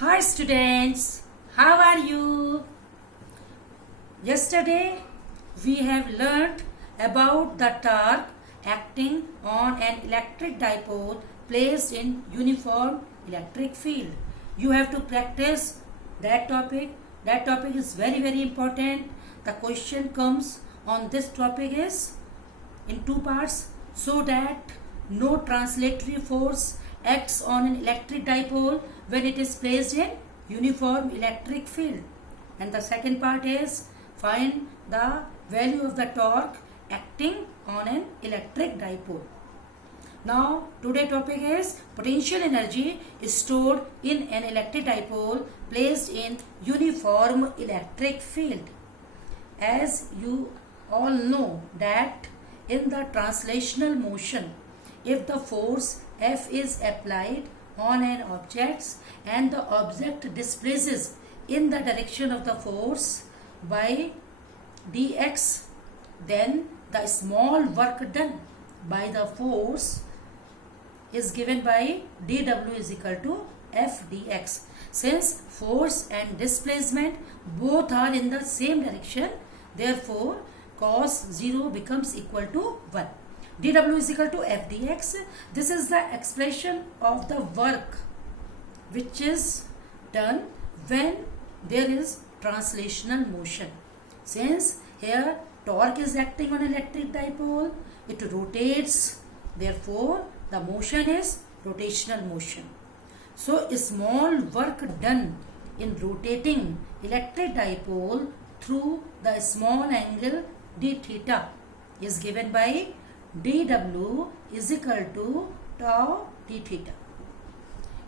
Hi students, how are you? Yesterday we have learnt about the torque acting on an electric dipole placed in uniform electric field. You have to practice that topic. That topic is very important. The question comes on this topic is in two parts so that no translatory force acts on an electric dipole when it is placed in uniform electric field. And the second part is find the value of the torque acting on an electric dipole. Now today topic is potential energy is stored in an electric dipole placed in uniform electric field. As you all know that in the translational motion, if the force F is applied on an object and the object displaces in the direction of the force by dx, then the small work done by the force is given by dw is equal to f dx. Since force and displacement both are in the same direction, therefore cos 0 becomes equal to 1. dw is equal to f dx. This is the expression of the work which is done when there is translational motion. Since here torque is acting on electric dipole, it rotates, therefore the motion is rotational motion. So small work done in rotating electric dipole through the small angle d theta is given by dw is equal to tau d theta.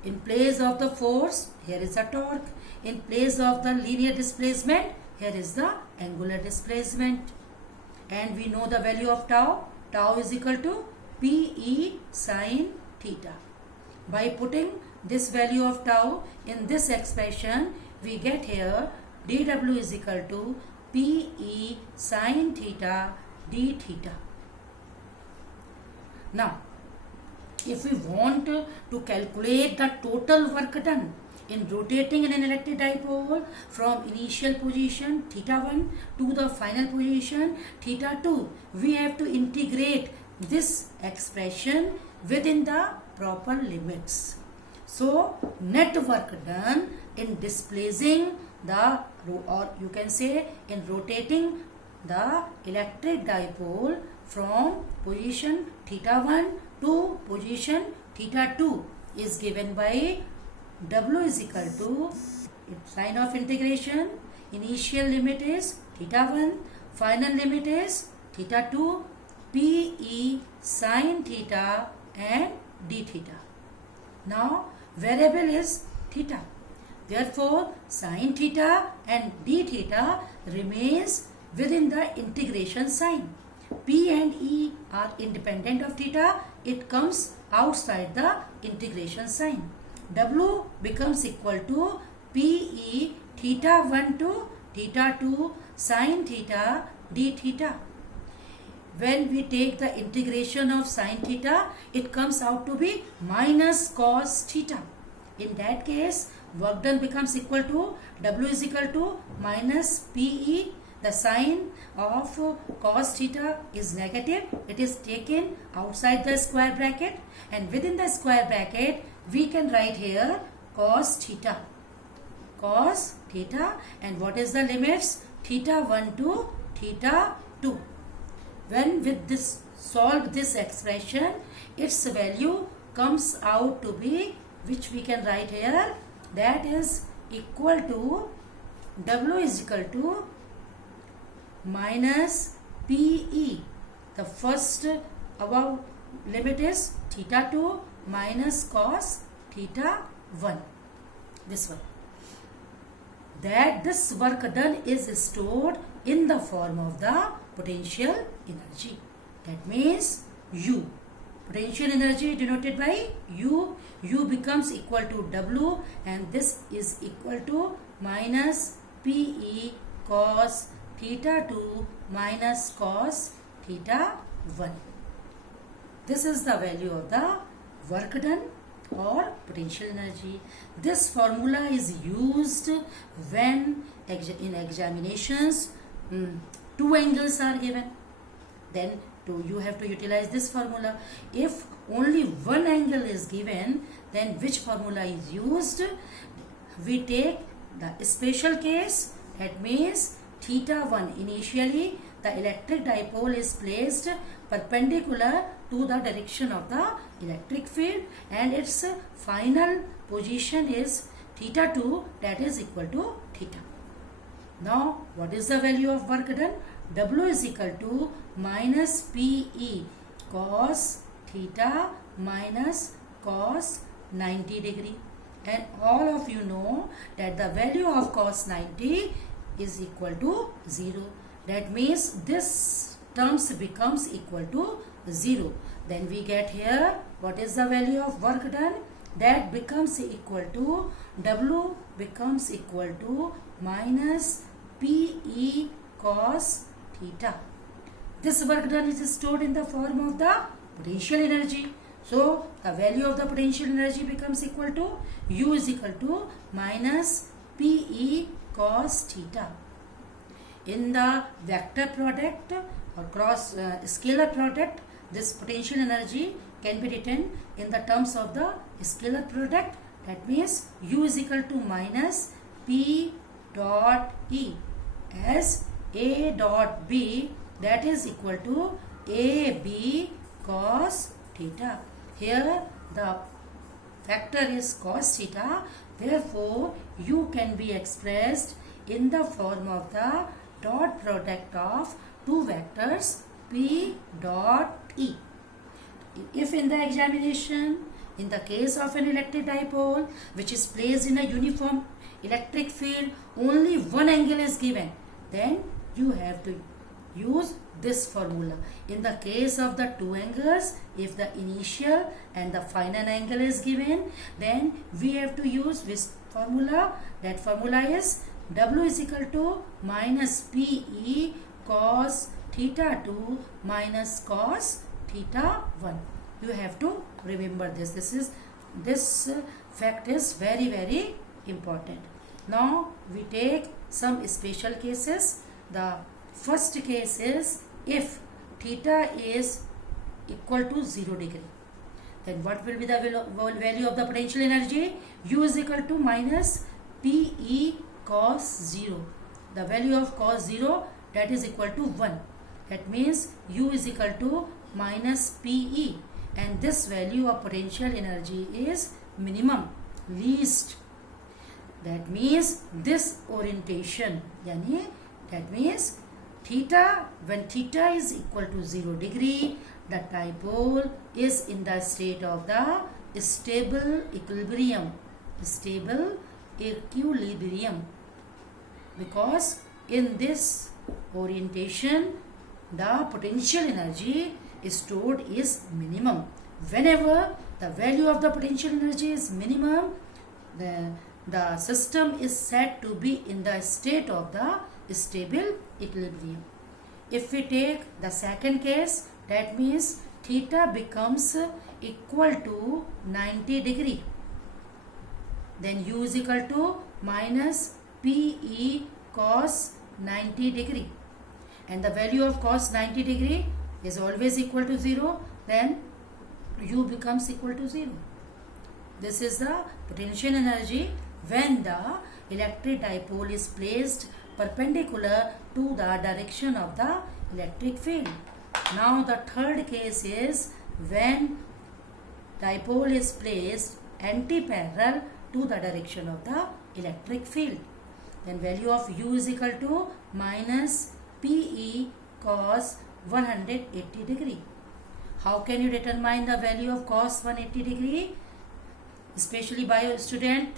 In place of the force, here is the torque. In place of the linear displacement, here is the angular displacement. And we know the value of tau. Tau is equal to Pe sin theta. By putting this value of tau in this expression, we get here dw is equal to Pe sin theta d theta. Now, if we want to calculate the total work done in rotating in an electric dipole from initial position theta 1 to the final position theta 2, we have to integrate this expression within the proper limits. So, net work done in displacing the, or you can say in rotating the electric dipole from position theta 1 to position theta 2 is given by w is equal to sign of integration. Initial limit is theta 1, final limit is theta 2, Pe sin theta and d theta. Now variable is theta. Therefore sin theta and d theta remains within the integration sign. P and E are independent of theta. It comes outside the integration sign. W becomes equal to Pe theta 1 to theta 2 sin theta d theta. When we take the integration of sin theta, it comes out to be minus cos theta. In that case, work done becomes equal to W is equal to minus Pe. The sign of cos theta is negative. It is taken outside the square bracket, and within the square bracket we can write here cos theta. Cos theta, and what is the limits? Theta 1 to theta 2. When with this solve this expression, its value comes out to be, which we can write here, that is equal to W is equal to minus Pe. The first above limit is theta 2 minus cos theta 1. This one. That this work done is stored in the form of the potential energy. That means U. Potential energy denoted by U. U becomes equal to W, and this is equal to minus Pe cos theta 2 minus cos theta 1. This is the value of the work done or potential energy. This formula is used when in examinations two angles are given. Then you have to utilize this formula. If only one angle is given, then which formula is used? We take the special case. That means theta 1. Initially, the electric dipole is placed perpendicular to the direction of the electric field, and its final position is theta 2, that is equal to theta. Now, what is the value of work done? W is equal to minus PE cos theta minus cos 90 degree. And all of you know that the value of cos 90 is equal to 0. That means this terms becomes equal to 0. Then we get here what is the value of work done? That becomes equal to W becomes equal to minus PE cos theta. This work done is stored in the form of the potential energy. So the value of the potential energy becomes equal to U is equal to minus PE cos theta. In the vector product or cross scalar product, this potential energy can be written in the terms of the scalar product. That means U is equal to minus P dot E as A dot B, that is equal to AB cos theta. Here the factor is cos theta, therefore U can be expressed in the form of the dot product of two vectors P dot E. If in the examination, in the case of an electric dipole which is placed in a uniform electric field, only one angle is given, then you have to use this formula. In the case of the two angles, if the initial and the final angle is given, then we have to use this formula. That formula is W is equal to minus PE cos theta 2 minus cos theta 1. You have to remember this. This fact is very, very important. Now we take some special cases. The first case is if theta is equal to 0 degree. Then what will be the value of the potential energy? U is equal to minus PE cos 0. The value of cos 0, that is equal to 1. That means U is equal to minus PE, and this value of potential energy is minimum, least. That means this orientation, that means theta, when theta is equal to 0 degree, the dipole is in the state of the stable equilibrium. Stable equilibrium. Because in this orientation, the potential energy stored is minimum. Whenever the value of the potential energy is minimum, the system is said to be in the state of the stable equilibrium. If we take the second case, that means theta becomes equal to 90 degree. Then U is equal to minus PE cos 90 degree. And the value of cos 90 degree is always equal to 0. Then U becomes equal to 0. This is the potential energy when the electric dipole is placed perpendicular to the direction of the electric field. Now the third case is when dipole is placed anti-parallel to the direction of the electric field. Then value of U is equal to minus PE cos 180 degree. How can you determine the value of cos 180 degree? Especially bio student,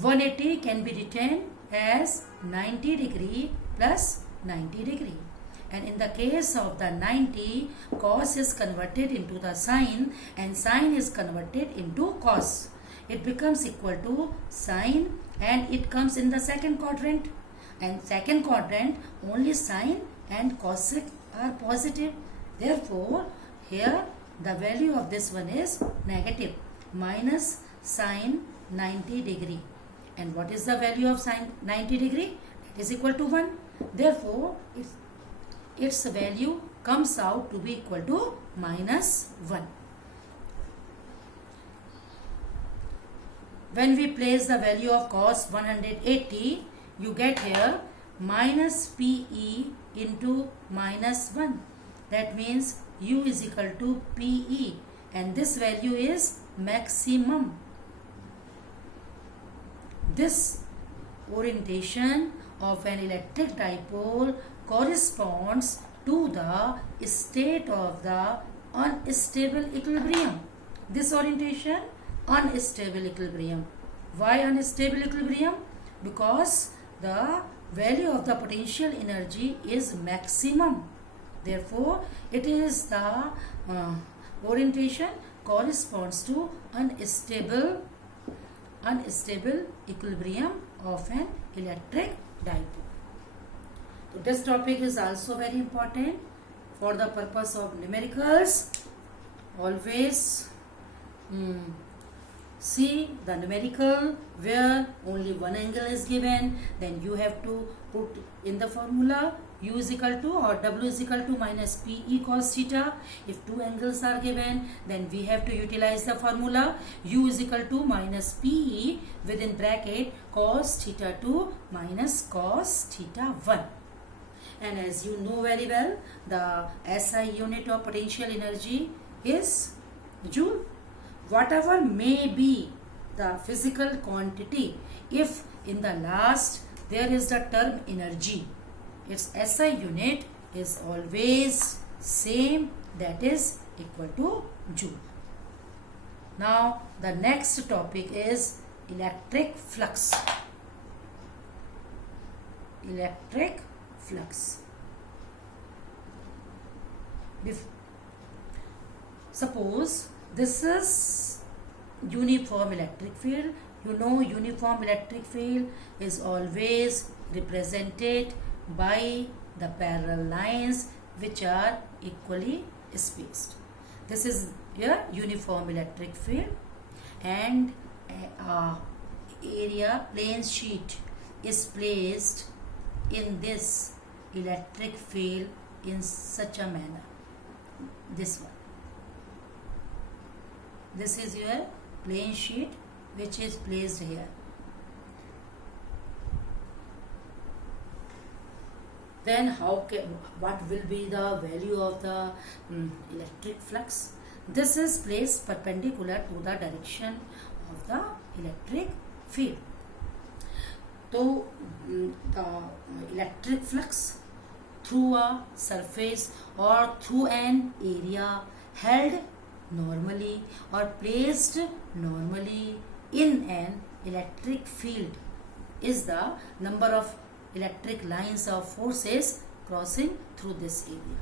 180 can be written as 90 degree plus 90 degree. And in the case of the 90, cos is converted into the sine and sine is converted into cos. It becomes equal to sine, and it comes in the second quadrant. And second quadrant, only sine and cosec are positive. Therefore, here the value of this one is negative, minus sine 90 degree. And what is the value of sine 90 degree? That is equal to 1. Therefore, its value comes out to be equal to minus 1. When we place the value of cos 180, you get here minus PE into minus 1. That means U is equal to PE, and this value is maximum. This orientation of an electric dipole corresponds to the state of the unstable equilibrium. This orientation, unstable equilibrium. Why unstable equilibrium? Because the value of the potential energy is maximum. Therefore, it is the orientation corresponds to unstable equilibrium of an electric dipole. So this topic is also very important for the purpose of numericals. Always see the numerical where only one angle is given, then you have to put in the formula U is equal to or W is equal to minus PE cos theta. If two angles are given, then we have to utilize the formula U is equal to minus PE within bracket cos theta 2 minus cos theta 1. And as you know very well, the SI unit of potential energy is joule. Whatever may be the physical quantity, if in the last there is the term energy, its SI unit is always same, that is equal to joule. Now the next topic is electric flux. Electric flux. Suppose this is uniform electric field. You know, uniform electric field is always represented by the parallel lines which are equally spaced. This is your uniform electric field, and area plane sheet is placed in this electric field in such a manner. This one. This is your plane sheet which is placed here. Then what will be the value of the electric flux? This is placed perpendicular to the direction of the electric field. So the electric flux through a surface or through an area held normally or placed normally in an electric field is the number of electric lines of forces crossing through this area.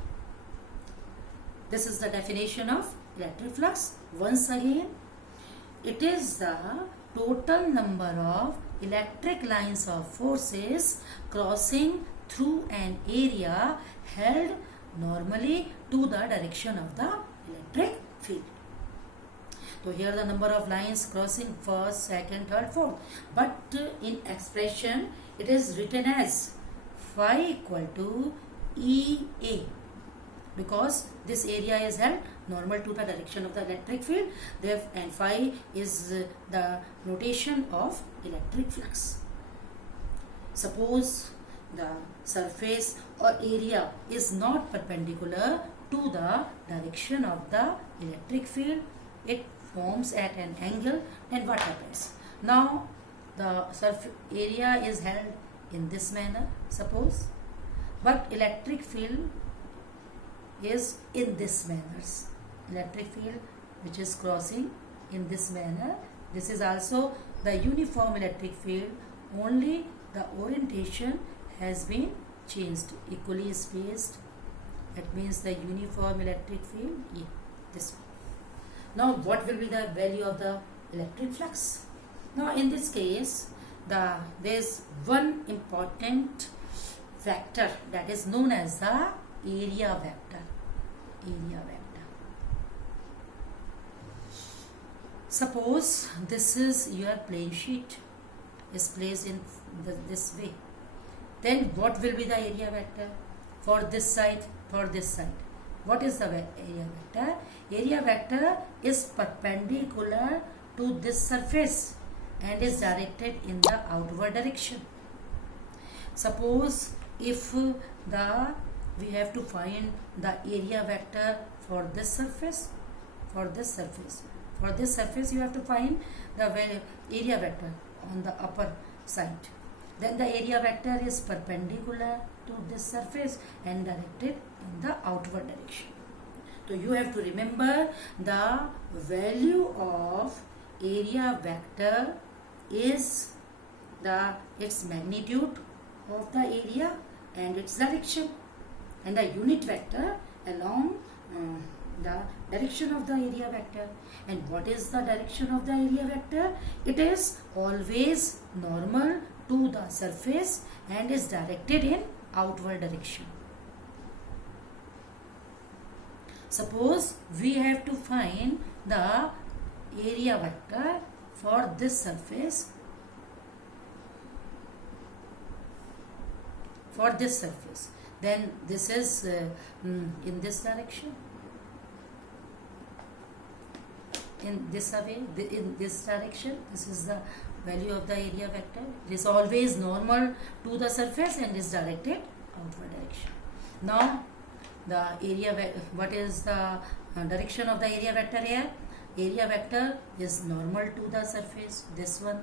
This is the definition of electric flux. Once again, it is the total number of electric lines of forces crossing through an area held normally to the direction of the electric field. So here the number of lines crossing first, second, third, fourth. But in expression it is written as phi equal to EA, because this area is held normal to the direction of the electric field, and phi is the notation of electric flux. Suppose the surface or area is not perpendicular to the direction of the electric field, it forms at an angle, then what happens? Now the surface area is held in this manner, suppose, but electric field is in this manner. Electric field which is crossing in this manner. This is also the uniform electric field, only the orientation has been changed, equally spaced. That means the uniform electric field, this one. Now what will be the value of the electric flux? Now in this case, there is one important vector that is known as the area vector. Area vector. Suppose this is your plane sheet is placed in this way. Then what will be the area vector for this side, for this side? What is the area vector? Area vector is perpendicular to this surface and is directed in the outward direction. Suppose if we have to find the area vector for this surface, for this surface you have to find the area vector on the upper side. Then the area vector is perpendicular to this surface and directed in the outward direction. So you have to remember the value of area vector is its magnitude of the area and its direction, and the unit vector along the direction of the area vector. And what is the direction of the area vector? It is always normal to the surface and is directed in outward direction. Suppose we have to find the area vector for this surface, then this is in this direction, in this way, in this direction. This is the value of the area vector. It is always normal to the surface and is directed outward direction. Now the area, what is the direction of the area vector here? Area vector is normal to the surface, this one.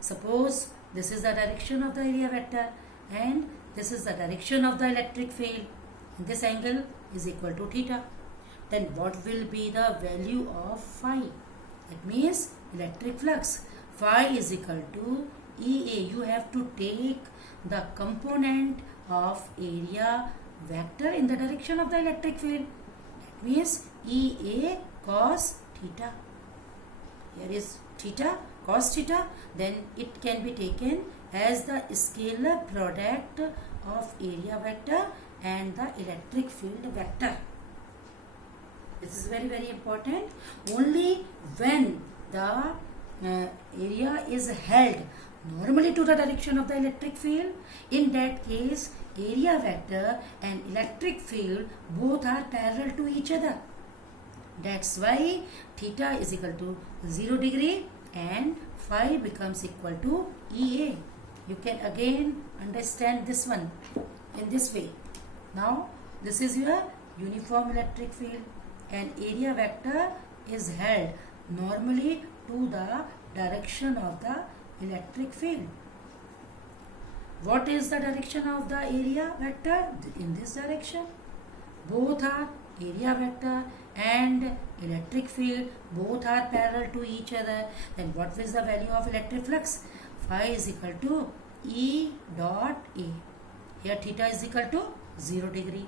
Suppose this is the direction of the area vector and this is the direction of the electric field. This angle is equal to theta. Then what will be the value of phi? That means electric flux. Phi is equal to EA. You have to take the component of area vector in the direction of the electric field. That means EA cos theta. Here is theta, cos theta. Then it can be taken as the scalar product of area vector and the electric field vector. This is very, very important. Only when the area is held normally to the direction of the electric field, in that case area vector and electric field both are parallel to each other. That's why theta is equal to 0 degree and phi becomes equal to EA. You can again understand this one in this way. Now this is your uniform electric field and area vector is held normally to the direction of the electric field. What is the direction of the area vector? In this direction. Both are area vector and electric field, both are parallel to each other. Then what is the value of electric flux? Phi is equal to E dot A. Here theta is equal to 0 degree.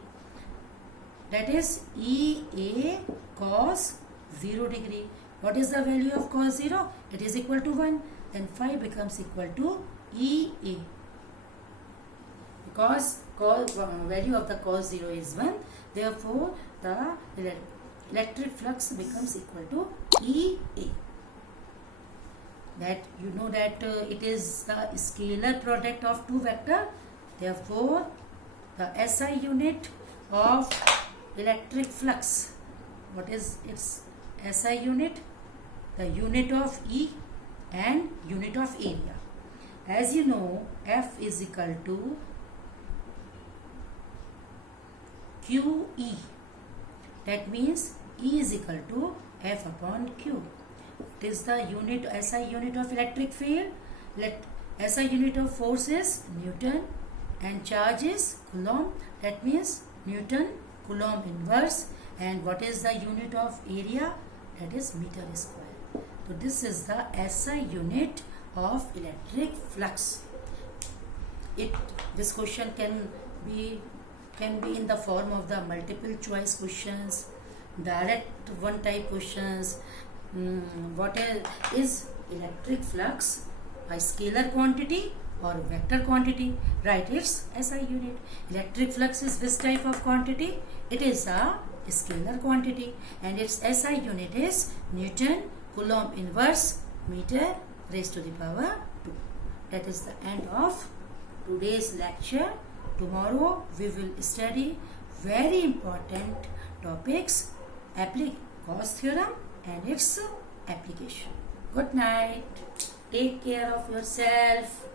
That is EA cos 0 degree. What is the value of cos 0? It is equal to 1. Then phi becomes equal to EA. Because value of the cos 0 is 1. Therefore, the electric flux becomes equal to EA. That you know that it is the scalar product of two vector. Therefore, the SI unit of electric flux, what is its SI unit? The unit of E and unit of area. As you know, F is equal to QE. That means E is equal to F upon Q. It is the unit, SI unit of electric field. SI unit of force is Newton and charge is Coulomb. That means Newton Coulomb inverse. And what is the unit of area? That is meter square. So this is the SI unit of electric flux. This question can be in the form of the multiple choice questions, direct one type questions. What is electric flux? A scalar quantity or vector quantity? Write its SI unit. Electric flux is this type of quantity? It is a scalar quantity and its SI unit is Newton Coulomb inverse meter raised to the power 2. That is the end of today's lecture. Tomorrow we will study very important topics, Gauss theorem and its application. Good night. Take care of yourself.